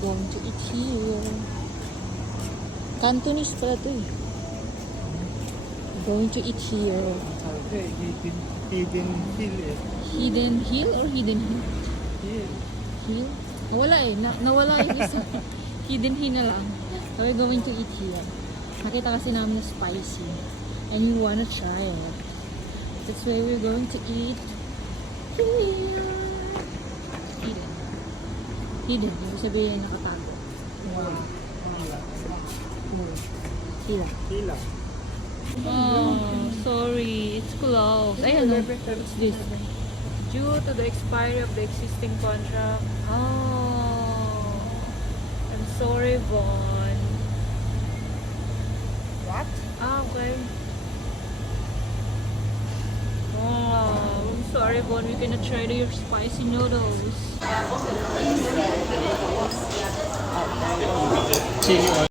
Going to eat here. Cantonese pala to eh. Going to eat here. Hidden hill eh. Hidden hill or hidden hill? Hill. Hill? Nawala eh. Nawala yung isa. Hidden hill na lang. So we're going to eat here. Nakita kasi namin na spicy. And you wanna try it. That's why we're going to eat here. Hidden. Hidden. Ibig sabihin nakatago. Hila. Hila. Oh, sorry. It's closed. Ayan o. What's this? Due to the expiry of the existing contract. Oh. I'm sorry, Von. What? Ah, okay. Oh, I'm sorry, Von. We cannot try your spicy noodles. Chili oil.